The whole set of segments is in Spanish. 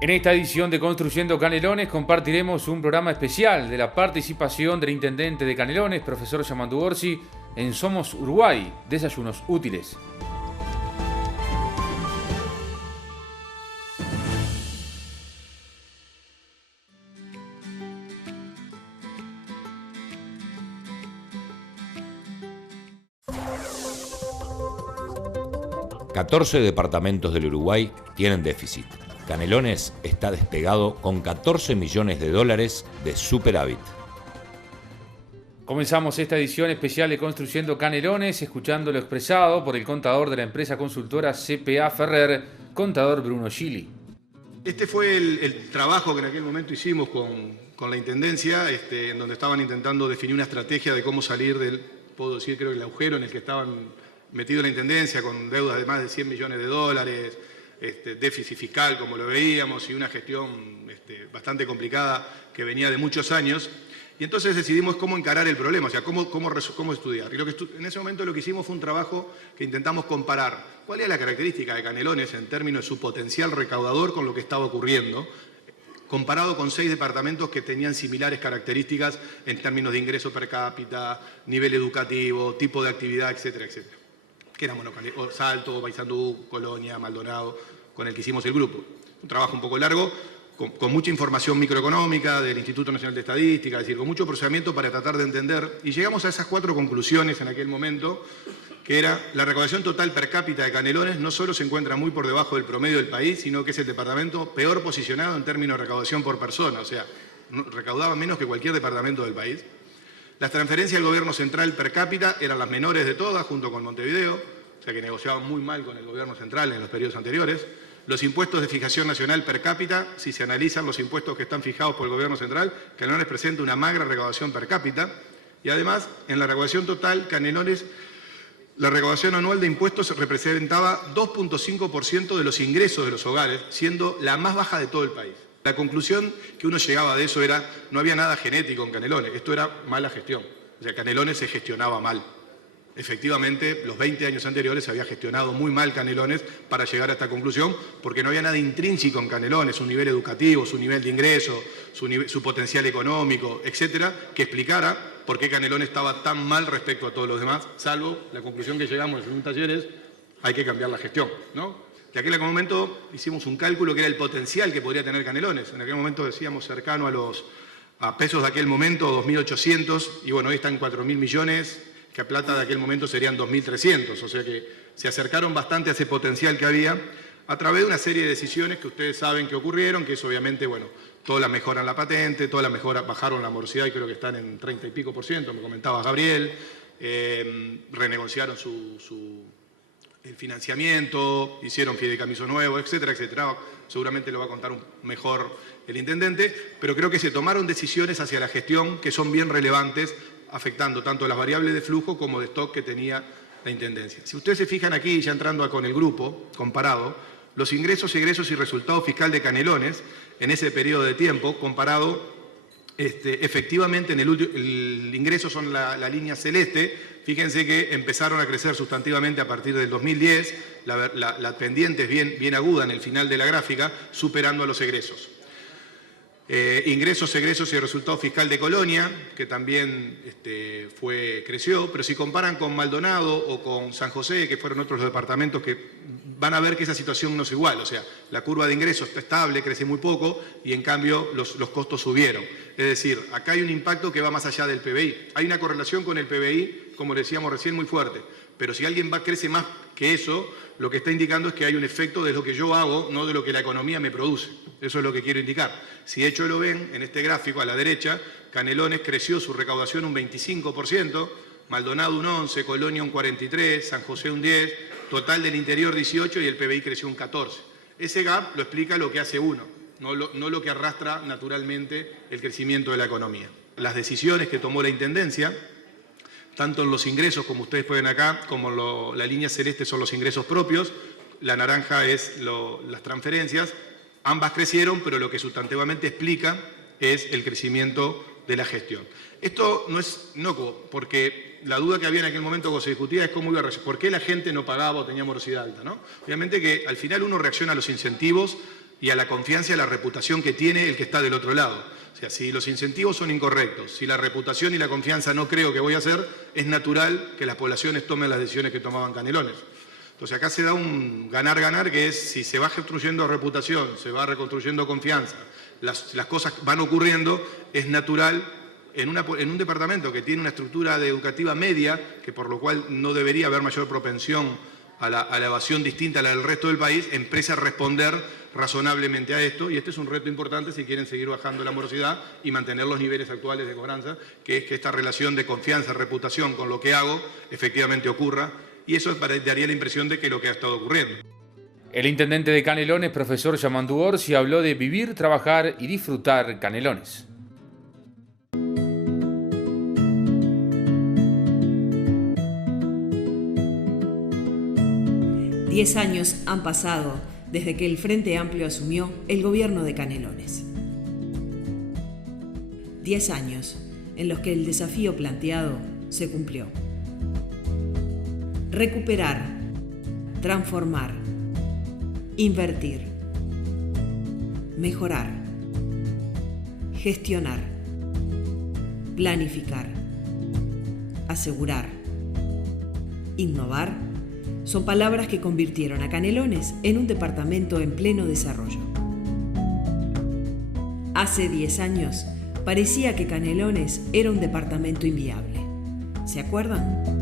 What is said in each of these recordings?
En esta edición de Construyendo Canelones compartiremos un programa especial de la participación del intendente de Canelones, profesor Yamandu Orsi, en Somos Uruguay, Desayunos Útiles. ...14 departamentos del Uruguay tienen déficit. Canelones está despegado con 14 millones de dólares de superávit. Comenzamos esta edición especial de Construyendo Canelones escuchando lo expresado por el contador de la empresa consultora CPA Ferrer, contador Bruno Gili. Este fue el trabajo que en aquel momento hicimos con la Intendencia, en donde estaban intentando definir una estrategia de cómo salir del, puedo decir, creo, el agujero en el que estaban metido la Intendencia, con deudas de más de 100 millones de dólares, déficit fiscal, como lo veíamos, y una gestión bastante complicada que venía de muchos años. Y entonces decidimos cómo encarar el problema, o sea, cómo estudiar. Y en ese momento lo que hicimos fue un trabajo que intentamos comparar cuál era la característica de Canelones en términos de su potencial recaudador con lo que estaba ocurriendo, comparado con 6 departamentos que tenían similares características en términos de ingreso per cápita, nivel educativo, tipo de actividad, etcétera, etcétera. Que eran Salto, Paysandú, Colonia, Maldonado, con el que hicimos el grupo. Un trabajo un poco largo, con mucha información microeconómica del Instituto Nacional de Estadística, es decir, con mucho procesamiento para tratar de entender. Y llegamos a esas 4 conclusiones en aquel momento, que era la recaudación total per cápita de Canelones no solo se encuentra muy por debajo del promedio del país, sino que es el departamento peor posicionado en términos de recaudación por persona, o sea, recaudaba menos que cualquier departamento del país. Las transferencias del gobierno central per cápita eran las menores de todas, junto con Montevideo, o sea que negociaban muy mal con el gobierno central en los periodos anteriores. Los impuestos de fijación nacional per cápita, si se analizan los impuestos que están fijados por el gobierno central, Canelones presenta una magra recaudación per cápita. Y además, en la recaudación total, Canelones, la recaudación anual de impuestos representaba 2.5% de los ingresos de los hogares, siendo la más baja de todo el país. La conclusión que uno llegaba de eso era, no había nada genético en Canelones, esto era mala gestión. O sea, Canelones se gestionaba mal. Efectivamente, los 20 años anteriores se había gestionado muy mal Canelones para llegar a esta conclusión, porque no había nada intrínseco en Canelones, su nivel educativo, su nivel de ingreso, su potencial económico, etcétera, que explicara por qué Canelones estaba tan mal respecto a todos los demás, salvo la conclusión que llegamos en un taller es, hay que cambiar la gestión, ¿no? En aquel momento hicimos un cálculo que era el potencial que podría tener Canelones. En aquel momento decíamos cercano a pesos de aquel momento, 2.800, y bueno, hoy están 4.000 millones, que a plata de aquel momento serían 2.300. O sea que se acercaron bastante a ese potencial que había a través de una serie de decisiones que ustedes saben que ocurrieron, que es obviamente, bueno, todas las mejoran la patente, todas las mejoras bajaron la morosidad y creo que están en 30 y pico %, me comentaba Gabriel, renegociaron el financiamiento, hicieron fideicomiso nuevo, etcétera, etcétera. Seguramente lo va a contar mejor el intendente, pero creo que se tomaron decisiones hacia la gestión que son bien relevantes, afectando tanto las variables de flujo como de stock que tenía la intendencia. Si ustedes se fijan aquí, ya entrando con el grupo comparado, los ingresos, egresos y resultado fiscal de Canelones en ese periodo de tiempo, comparado efectivamente en el ingreso son la línea celeste. Fíjense que empezaron a crecer sustantivamente a partir del 2010, la pendiente es bien aguda en el final de la gráfica, superando a los egresos. Ingresos, egresos y resultado fiscal de Colonia, que también creció, pero si comparan con Maldonado o con San José, que fueron otros departamentos que van a ver que esa situación no es igual, o sea, la curva de ingresos está estable, crece muy poco y en cambio los costos subieron. Es decir, acá hay un impacto que va más allá del PBI. Hay una correlación con el PBI, como decíamos recién, muy fuerte, pero si alguien crece más que eso, lo que está indicando es que hay un efecto de lo que yo hago, no de lo que la economía me produce. Eso es lo que quiero indicar. Si de hecho lo ven en este gráfico a la derecha, Canelones creció su recaudación un 25%, Maldonado un 11%, Colonia un 43%, San José un 10%, total del interior 18% y el PBI creció un 14%. Ese gap lo explica lo que hace uno, no lo que arrastra naturalmente el crecimiento de la economía. Las decisiones que tomó la Intendencia, tanto en los ingresos, como ustedes pueden acá, como la línea celeste son los ingresos propios, la naranja es las transferencias, ambas crecieron, pero lo que sustantivamente explica es el crecimiento de la gestión. Esto no es inocuo, porque la duda que había en aquel momento cuando se discutía es cómo iba a por qué la gente no pagaba o tenía morosidad alta, ¿no? Obviamente que al final uno reacciona a los incentivos y a la confianza y a la reputación que tiene el que está del otro lado. O sea, si los incentivos son incorrectos, si la reputación y la confianza no creo que voy a hacer, es natural que las poblaciones tomen las decisiones que tomaban Canelones. Entonces acá se da un ganar-ganar, que es si se va construyendo reputación, se va reconstruyendo confianza, las cosas van ocurriendo, es natural en un departamento que tiene una estructura educativa media, que por lo cual no debería haber mayor propensión a la evasión distinta a la del resto del país, empieza a responder razonablemente a esto, y este es un reto importante si quieren seguir bajando la morosidad y mantener los niveles actuales de cobranza, que es que esta relación de confianza, reputación con lo que hago, efectivamente ocurra, y eso daría la impresión de que lo que ha estado ocurriendo. El intendente de Canelones, profesor Yamandu Orsi, habló de vivir, trabajar y disfrutar Canelones. Diez años han pasado desde que el Frente Amplio asumió el gobierno de Canelones. 10 años en los que el desafío planteado se cumplió. Recuperar, transformar, invertir, mejorar, gestionar, planificar, asegurar, innovar, son palabras que convirtieron a Canelones en un departamento en pleno desarrollo. Hace 10 años parecía que Canelones era un departamento inviable. ¿Se acuerdan?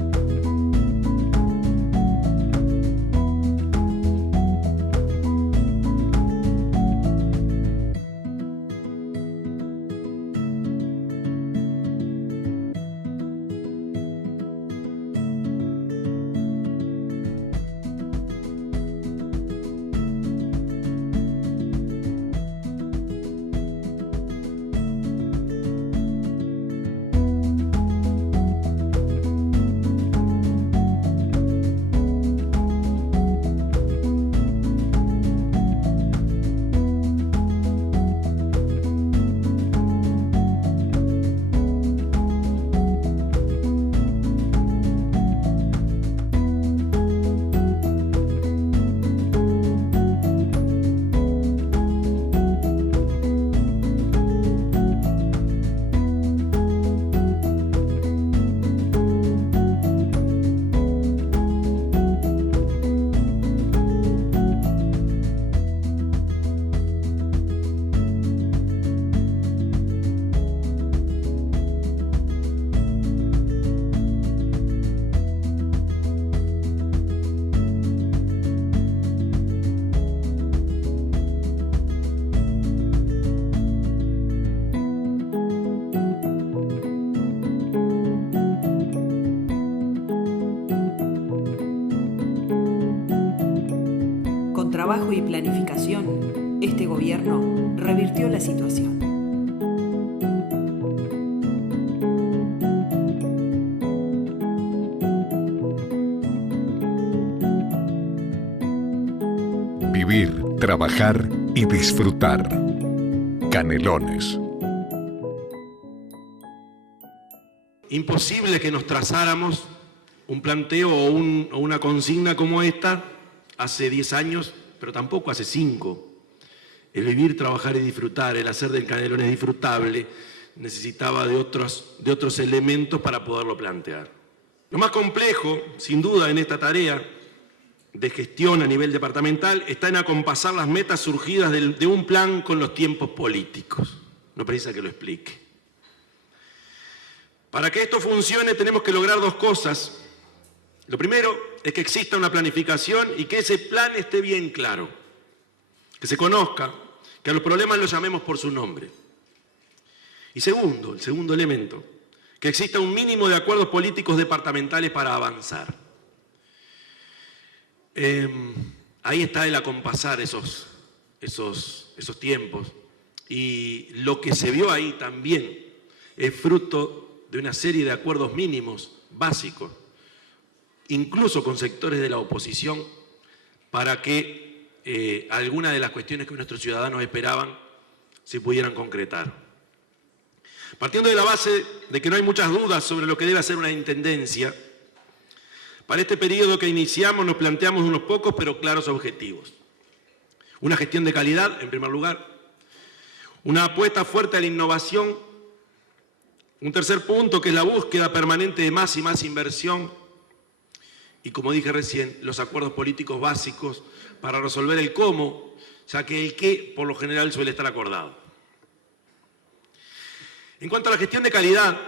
Trabajo y planificación, este gobierno revirtió la situación. Vivir, trabajar y disfrutar. Canelones. Imposible que nos trazáramos un planteo o una consigna como esta hace 10 años, pero tampoco hace 5. El vivir, trabajar y disfrutar, el hacer del Canelones disfrutable, necesitaba de otros elementos para poderlo plantear. Lo más complejo, sin duda, en esta tarea de gestión a nivel departamental está en acompasar las metas surgidas de un plan con los tiempos políticos. No precisa que lo explique. Para que esto funcione tenemos que lograr 2 cosas. Lo primero es que exista una planificación y que ese plan esté bien claro, que se conozca, que a los problemas los llamemos por su nombre. Y segundo, el segundo elemento, que exista un mínimo de acuerdos políticos departamentales para avanzar. Ahí está el acompasar esos tiempos, y lo que se vio ahí también es fruto de una serie de acuerdos mínimos básicos, incluso con sectores de la oposición, para que algunas de las cuestiones que nuestros ciudadanos esperaban se pudieran concretar. Partiendo de la base de que no hay muchas dudas sobre lo que debe hacer una intendencia, para este periodo que iniciamos nos planteamos unos pocos pero claros objetivos. Una gestión de calidad, en primer lugar. Una apuesta fuerte a la innovación. Un tercer punto, que es la búsqueda permanente de más y más inversión. Y como dije recién, los acuerdos políticos básicos para resolver el cómo, ya que el qué, por lo general, suele estar acordado. En cuanto a la gestión de calidad,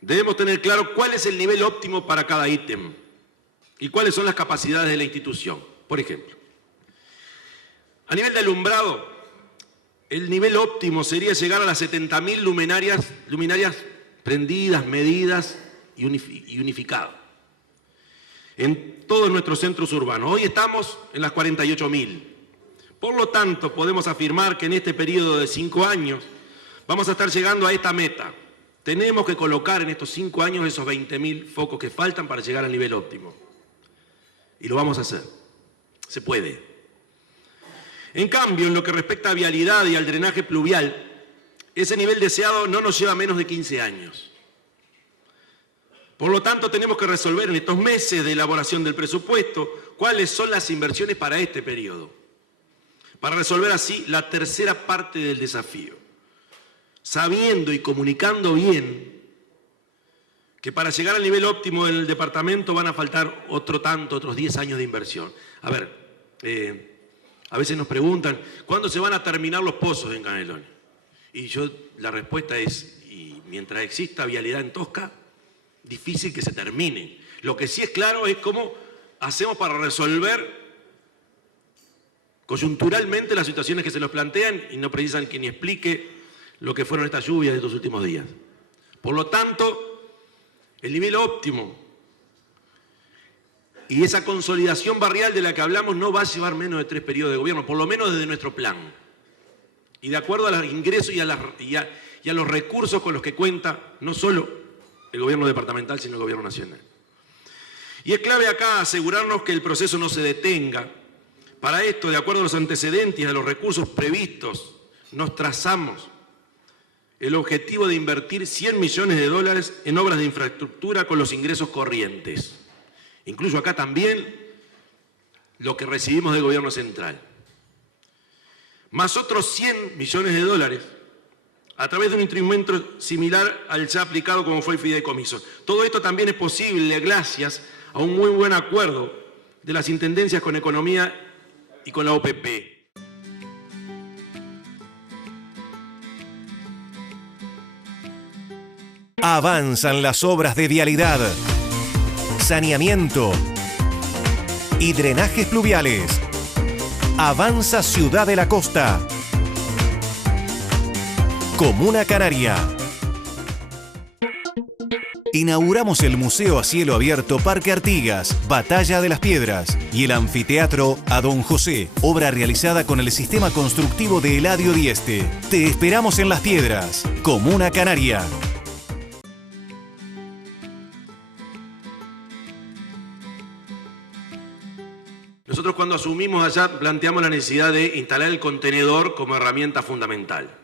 debemos tener claro cuál es el nivel óptimo para cada ítem y cuáles son las capacidades de la institución. Por ejemplo, a nivel de alumbrado, el nivel óptimo sería llegar a las 70.000 luminarias prendidas, medidas y unificadas en todos nuestros centros urbanos. Hoy estamos en las 48.000. Por lo tanto, podemos afirmar que en este periodo de 5 años vamos a estar llegando a esta meta. Tenemos que colocar en estos 5 años esos 20.000 focos que faltan para llegar al nivel óptimo. Y lo vamos a hacer. Se puede. En cambio, en lo que respecta a vialidad y al drenaje pluvial, ese nivel deseado no nos lleva menos de 15 años. Por lo tanto, tenemos que resolver en estos meses de elaboración del presupuesto cuáles son las inversiones para este periodo, para resolver así la tercera parte del desafío, sabiendo y comunicando bien que para llegar al nivel óptimo del departamento van a faltar otros 10 años de inversión. A ver, a veces nos preguntan, ¿cuándo se van a terminar los pozos en Canelones? Y la respuesta es, y mientras exista vialidad en Tosca, difícil que se termine. Lo que sí es claro es cómo hacemos para resolver coyunturalmente las situaciones que se nos plantean y no precisan que ni explique lo que fueron estas lluvias de estos últimos días. Por lo tanto, el nivel óptimo y esa consolidación barrial de la que hablamos no va a llevar menos de 3 periodos de gobierno, por lo menos desde nuestro plan. Y de acuerdo a los ingresos y a los recursos con los que cuenta no solo el gobierno departamental, sino el gobierno nacional. Y es clave acá asegurarnos que el proceso no se detenga. Para esto, de acuerdo a los antecedentes y a los recursos previstos, nos trazamos el objetivo de invertir $100 millones en obras de infraestructura con los ingresos corrientes. Incluyo acá también lo que recibimos del gobierno central. Más otros $100 millones a través de un instrumento similar al ya aplicado como fue el fideicomiso. Todo esto también es posible gracias a un muy buen acuerdo de las intendencias con Economía y con la OPP. Avanzan las obras de vialidad, saneamiento y drenajes pluviales. Avanza Ciudad de la Costa. Comuna Canaria. Inauguramos el Museo a Cielo Abierto Parque Artigas, Batalla de las Piedras y el Anfiteatro a Don José, obra realizada con el sistema constructivo de Eladio Dieste. Te esperamos en Las Piedras, Comuna Canaria. Nosotros cuando asumimos allá planteamos la necesidad de instalar el contenedor como herramienta fundamental.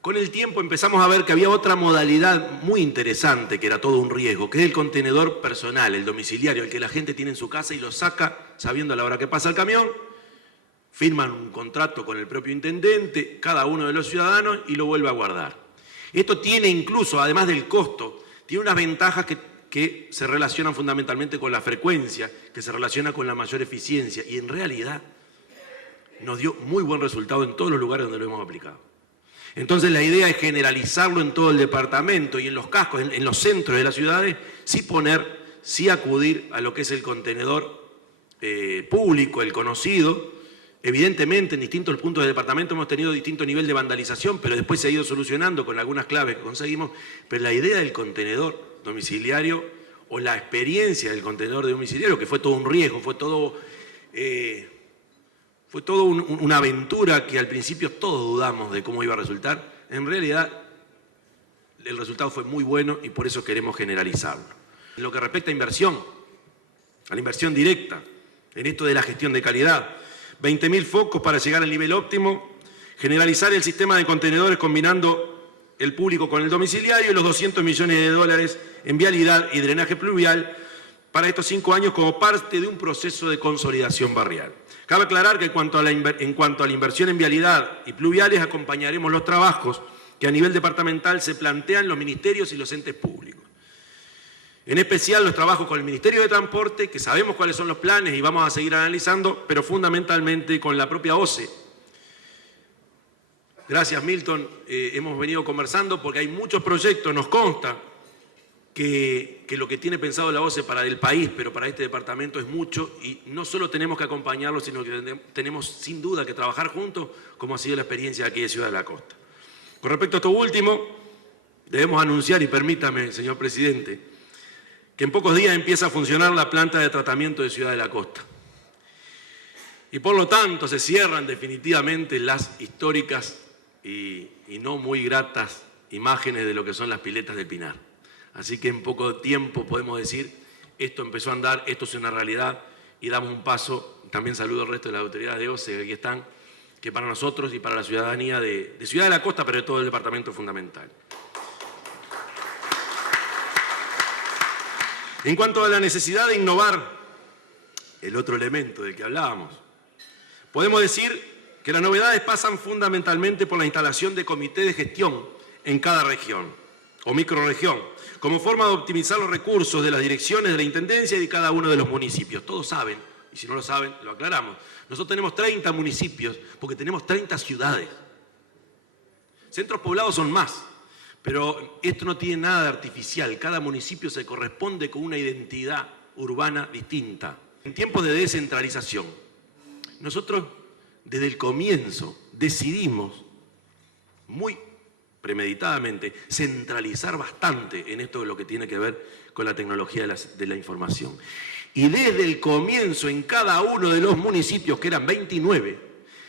Con el tiempo empezamos a ver que había otra modalidad muy interesante, que era todo un riesgo, que es el contenedor personal, el domiciliario, el que la gente tiene en su casa y lo saca sabiendo a la hora que pasa el camión, firman un contrato con el propio intendente, cada uno de los ciudadanos, y lo vuelve a guardar. Esto tiene incluso, además del costo, tiene unas ventajas que se relacionan fundamentalmente con la frecuencia, que se relaciona con la mayor eficiencia, y en realidad nos dio muy buen resultado en todos los lugares donde lo hemos aplicado. Entonces la idea es generalizarlo en todo el departamento y en los cascos, en los centros de las ciudades, sí acudir a lo que es el contenedor público, el conocido. Evidentemente en distintos puntos del departamento hemos tenido distinto nivel de vandalización, pero después se ha ido solucionando con algunas claves que conseguimos. Pero la idea del contenedor domiciliario o la experiencia del contenedor domiciliario, que fue todo un riesgo, fue todo una aventura que al principio todos dudamos de cómo iba a resultar. En realidad, el resultado fue muy bueno y por eso queremos generalizarlo. En lo que respecta a la inversión directa, en esto de la gestión de calidad, 20.000 focos para llegar al nivel óptimo, generalizar el sistema de contenedores combinando el público con el domiciliario y los $200 millones en vialidad y drenaje pluvial, para estos 5 años como parte de un proceso de consolidación barrial. Cabe aclarar que en cuanto a la inversión en vialidad y pluviales, acompañaremos los trabajos que a nivel departamental se plantean los ministerios y los entes públicos. En especial los trabajos con el Ministerio de Transporte, que sabemos cuáles son los planes y vamos a seguir analizando, pero fundamentalmente con la propia OCE. Gracias, Milton. Hemos venido conversando porque hay muchos proyectos, nos consta que lo que tiene pensado la OCE para el país, pero para este departamento es mucho, y no solo tenemos que acompañarlo, sino que tenemos sin duda que trabajar juntos, como ha sido la experiencia aquí de Ciudad de la Costa. Con respecto a esto último, debemos anunciar, y permítame, señor presidente, que en pocos días empieza a funcionar la planta de tratamiento de Ciudad de la Costa. Y por lo tanto se cierran definitivamente las históricas y no muy gratas imágenes de lo que son las piletas del Pinar. Así que en poco tiempo podemos decir, esto empezó a andar, esto es una realidad, y damos un paso. También saludo al resto de las autoridades de OCE que aquí están, que para nosotros y para la ciudadanía de Ciudad de la Costa, pero de todo el departamento, es fundamental. En cuanto a la necesidad de innovar, el otro elemento del que hablábamos, podemos decir que las novedades pasan fundamentalmente por la instalación de comités de gestión en cada región o microrregión, como forma de optimizar los recursos de las direcciones de la Intendencia y de cada uno de los municipios. Todos saben, y si no lo saben, lo aclaramos. Nosotros tenemos 30 municipios porque tenemos 30 ciudades. Centros poblados son más, pero esto no tiene nada de artificial. Cada municipio se corresponde con una identidad urbana distinta. En tiempos de descentralización, nosotros desde el comienzo decidimos muy premeditadamente centralizar bastante en esto de lo que tiene que ver con la tecnología de la información. Y desde el comienzo en cada uno de los municipios, que eran 29,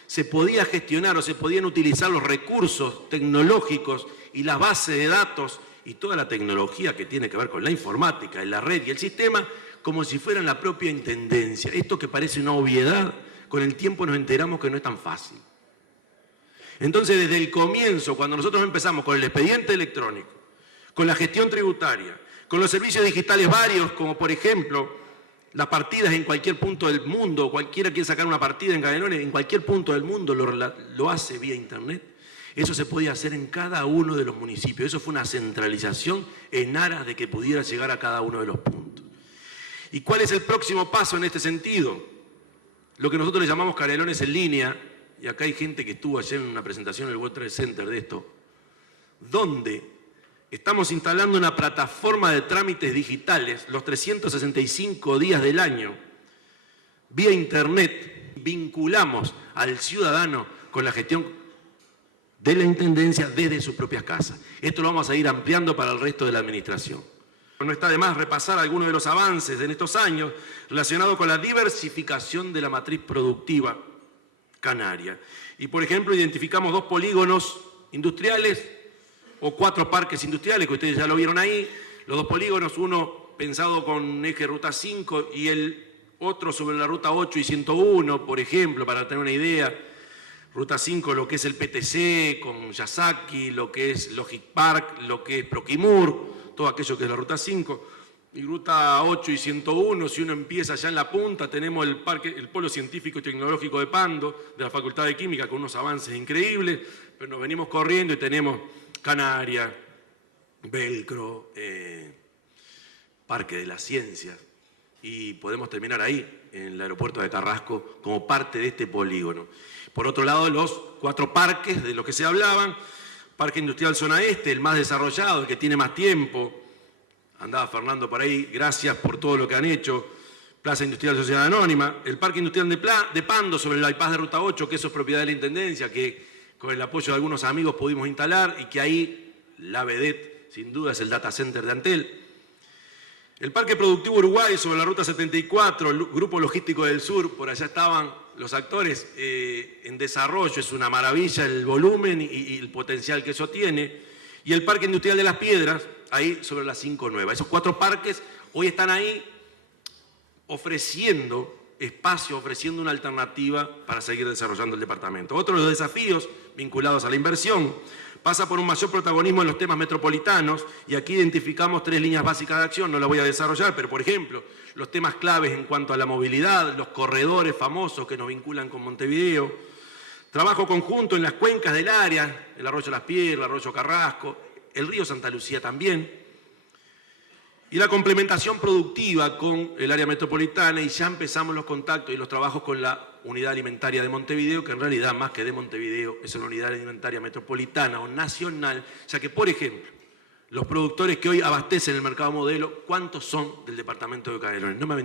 se podía gestionar o se podían utilizar los recursos tecnológicos y las bases de datos y toda la tecnología que tiene que ver con la informática, la red y el sistema, como si fueran la propia intendencia. Esto que parece una obviedad, con el tiempo nos enteramos que no es tan fácil. Entonces, desde el comienzo, cuando nosotros empezamos con el expediente electrónico, con la gestión tributaria, con los servicios digitales varios, como por ejemplo las partidas en cualquier punto del mundo, cualquiera quiere sacar una partida en Canelones, en cualquier punto del mundo lo hace vía internet. Eso se podía hacer en cada uno de los municipios. Eso fue una centralización en aras de que pudiera llegar a cada uno de los puntos. ¿Y cuál es el próximo paso en este sentido? Lo que nosotros le llamamos Canelones en línea, y acá hay gente que estuvo ayer en una presentación en el World Trade Center de esto, donde estamos instalando una plataforma de trámites digitales los 365 días del año, vía internet. Vinculamos al ciudadano con la gestión de la Intendencia desde sus propias casas. Esto lo vamos a ir ampliando para el resto de la administración. No está de más repasar algunos de los avances en estos años relacionados con la diversificación de la matriz productiva canaria. Y, por ejemplo, identificamos 2 polígonos industriales o 4 parques industriales, que ustedes ya lo vieron ahí. Los 2 polígonos, uno pensado con eje Ruta 5 y el otro sobre la Ruta 8 y 101, por ejemplo, para tener una idea. Ruta 5, lo que es el PTC con Yasaki, lo que es Logic Park, lo que es Proquimur, todo aquello que es la Ruta 5. Y Ruta 8 y 101, si uno empieza allá en la punta, tenemos el Polo Científico y Tecnológico de Pando, de la Facultad de Química, con unos avances increíbles, pero nos venimos corriendo y tenemos Canaria, Velcro, Parque de las Ciencias, y podemos terminar ahí, en el aeropuerto de Carrasco, como parte de este polígono. Por otro lado, los 4 parques de los que se hablaban: Parque Industrial Zona Este, el más desarrollado, el que tiene más tiempo. Andaba Fernando por ahí, gracias por todo lo que han hecho. Plaza Industrial Sociedad Anónima, el Parque Industrial de Pando sobre el bypass de Ruta 8, que eso es propiedad de la Intendencia, que con el apoyo de algunos amigos pudimos instalar, y que ahí la vedette, sin duda, es el data center de Antel. El Parque Productivo Uruguay sobre la Ruta 74, el Grupo Logístico del Sur, por allá estaban los actores en desarrollo, es una maravilla el volumen y el potencial que eso tiene. Y el Parque Industrial de Las Piedras, ahí sobre la 5 Nueva. Esos 4 parques hoy están ahí ofreciendo espacio, ofreciendo una alternativa para seguir desarrollando el departamento. Otro de los desafíos vinculados a la inversión pasa por un mayor protagonismo en los temas metropolitanos, y aquí identificamos 3 líneas básicas de acción, no las voy a desarrollar, pero por ejemplo, los temas claves en cuanto a la movilidad, los corredores famosos que nos vinculan con Montevideo, trabajo conjunto en las cuencas del área, el arroyo Las Piedras, el arroyo Carrasco, el río Santa Lucía también, y la complementación productiva con el área metropolitana, y ya empezamos los contactos y los trabajos con la unidad alimentaria de Montevideo, que en realidad más que de Montevideo es una unidad alimentaria metropolitana o nacional, ya que, por ejemplo, los productores que hoy abastecen el mercado modelo, ¿cuántos son del departamento de Canelones? No me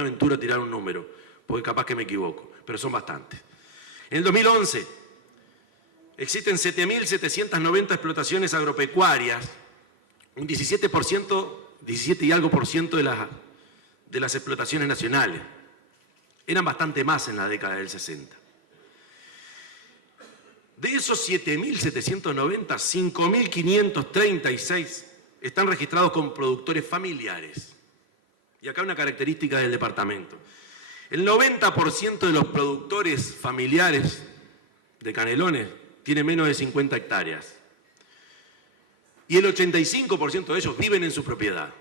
aventuro a tirar un número, porque capaz que me equivoco, pero son bastantes. En el 2011 existen 7.790 explotaciones agropecuarias, un 17 y algo por ciento de las explotaciones nacionales. Eran bastante más en la década del 60. De esos 7.790, 5.536 están registrados con productores familiares. Y acá una característica del departamento. El 90% de los productores familiares de Canelones tiene menos de 50 hectáreas. Y el 85% de ellos viven en su propiedad.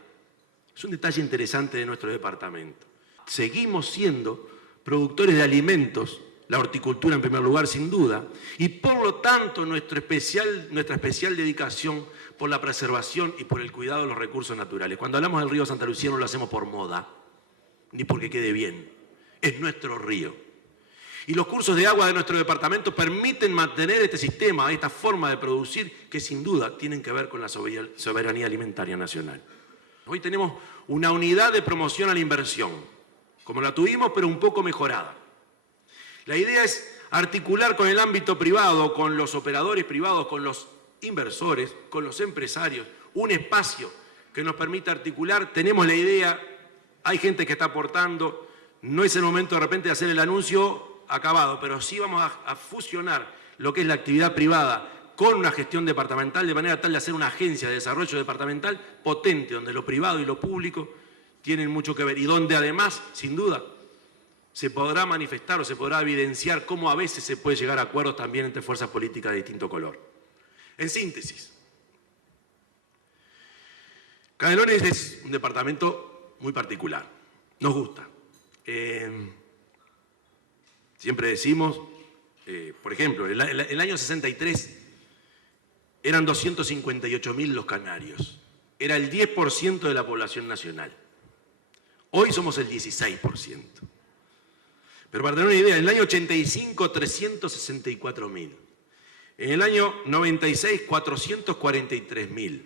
Es un detalle interesante de nuestro departamento. Seguimos siendo productores de alimentos, la horticultura en primer lugar sin duda, y por lo tanto nuestra especial dedicación por la preservación y por el cuidado de los recursos naturales. Cuando hablamos del río Santa Lucía no lo hacemos por moda, ni porque quede bien, es nuestro río. Y los cursos de agua de nuestro departamento permiten mantener este sistema, esta forma de producir, que sin duda tienen que ver con la soberanía alimentaria nacional. Hoy tenemos una unidad de promoción a la inversión, como la tuvimos, pero un poco mejorada. La idea es articular con el ámbito privado, con los operadores privados, con los inversores, con los empresarios, un espacio que nos permita articular. Tenemos la idea, hay gente que está aportando, no es el momento de repente de hacer el anuncio acabado, pero sí vamos a fusionar lo que es la actividad privada con una gestión departamental, de manera tal de hacer una agencia de desarrollo departamental potente, donde lo privado y lo público tienen mucho que ver, y donde además, sin duda, se podrá manifestar o se podrá evidenciar cómo a veces se puede llegar a acuerdos también entre fuerzas políticas de distinto color. En síntesis, Canelones es un departamento muy particular, nos gusta. Siempre decimos, por ejemplo, el año 63 eran 258.000 los canarios, era el 10% de la población nacional. Hoy somos el 16%. Pero para tener una idea, en el año 85, 364.000. En el año 96, 443.000.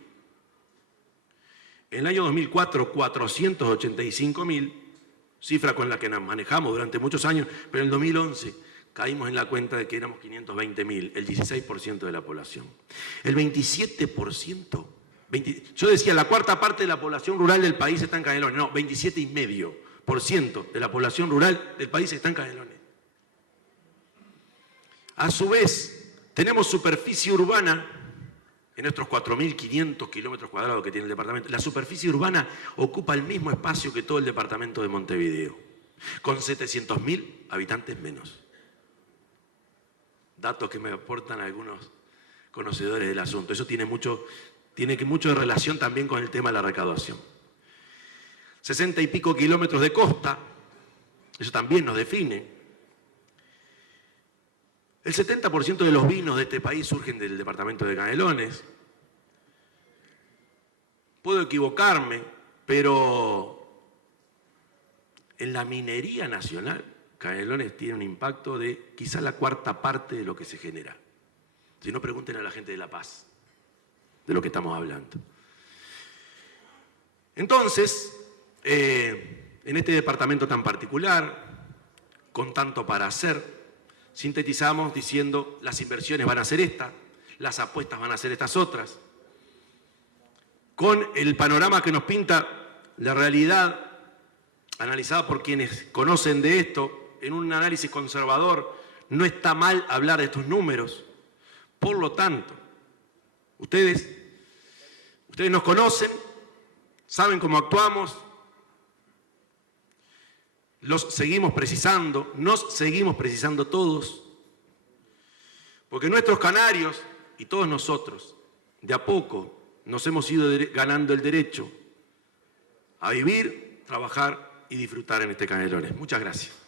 En el año 2004, 485.000, cifra con la que nos manejamos durante muchos años, pero en el 2011 caímos en la cuenta de que éramos 520.000, el 16% de la población. El 27%, yo decía, la cuarta parte de la población rural del país está en Canelones, no, 27,5% de la población rural del país está en Canelones. A su vez, tenemos superficie urbana en nuestros 4.500 kilómetros cuadrados que tiene el departamento. La superficie urbana ocupa el mismo espacio que todo el departamento de Montevideo, con 700.000 habitantes menos. Datos que me aportan algunos conocedores del asunto. Eso tiene mucho de relación también con el tema de la recaudación. 60 y pico kilómetros de costa, eso también nos define. El 70% de los vinos de este país surgen del departamento de Canelones. Puedo equivocarme, pero en la minería nacional, Canelones tiene un impacto de quizá la cuarta parte de lo que se genera. Si no, pregunten a la gente de La Paz de lo que estamos hablando. Entonces, en este departamento tan particular, con tanto para hacer, sintetizamos diciendo las inversiones van a ser estas, las apuestas van a ser estas otras, con el panorama que nos pinta la realidad analizada por quienes conocen de esto. En un análisis conservador no está mal hablar de estos números. Por lo tanto, ustedes nos conocen, saben cómo actuamos. los seguimos precisando, nos seguimos precisando todos, porque nuestros canarios y todos nosotros, de a poco, nos hemos ido ganando el derecho a vivir, trabajar y disfrutar en este Canelones. Muchas gracias.